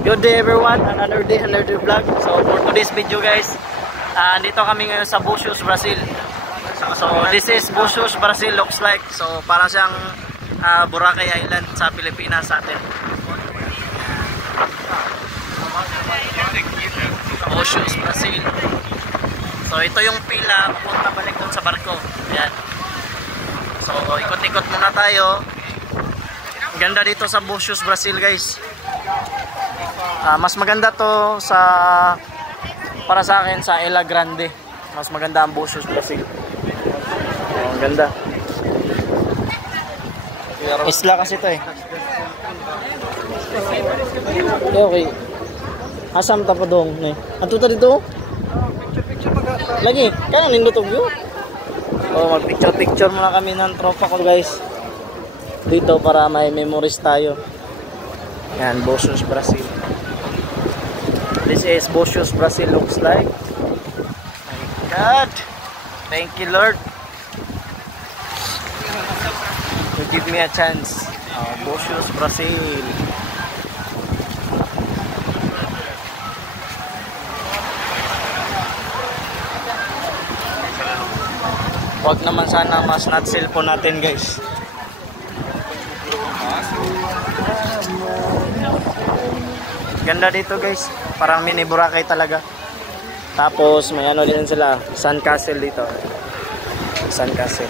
Good day everyone, another day, another vlog. So for today's video guys, dito kami ngayon sa Búzios, Brazil. So this is Búzios, Brazil looks like. So para siyang Boracay Island sa Pilipinas sa atin. Búzios, Brazil. So ito yung pila papunta balik doon sa barko. Ayan. So ikot-ikot muna tayo. Ganda dito sa Búzios, Brazil guys. Mas maganda to para sa akin sa Ilha Grande. Mas maganda ang Búzios, Brazil. Ang ganda. Isla kasi to eh. Okay. Asam ta pa dong ni. Ato ta dito. Lagi, kaya nindot og view. Oh, mag-picture muna kami ng tropa ko guys. Dito para may memories tayo. Yan, Búzios, Brazil. This is Búzios, Brazil looks like. My God. Thank you Lord. To give me a chance. Búzios, Brazil. Wag naman sana mas not cellphone natin guys. Ganda dito guys. Parang mini Boracay talaga. Tapos may ano din sila, Sun Castle dito. Sun Castle.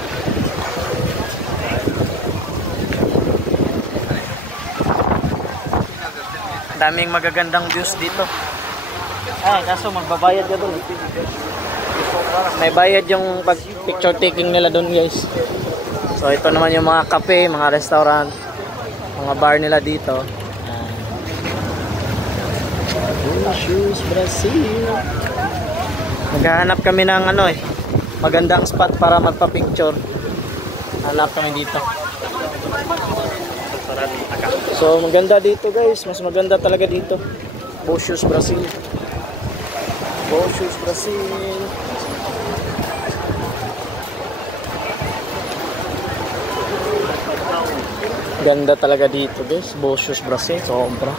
Daming magagandang views dito. Kaso magbabayad ka doon. May bayad yung pag picture taking nila doon guys. So ito naman yung mga cafe, mga restaurant, mga bar nila dito. Búzios, Brazil. Naghahanap kami ng magandang spot para magpa-picture. Hanap kami dito. So maganda dito guys, mas maganda talaga dito. Búzios, Brazil. Búzios, Brazil. Ganda talaga dito guys, Búzios, Brazil. Sobra.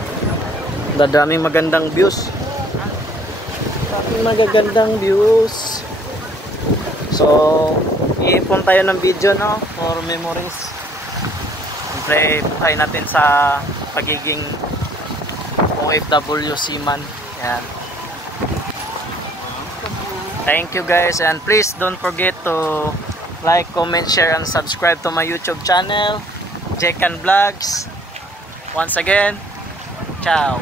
Daming magandang views. Daming magagandang views. So, iipon tayo ng video for memories. Siyempre, buhay natin sa pagiging OFW seaman. Yan. Thank you guys, and please don't forget to like, comment, share, and subscribe to my YouTube channel, Jekan Vlogs. Once again, ciao.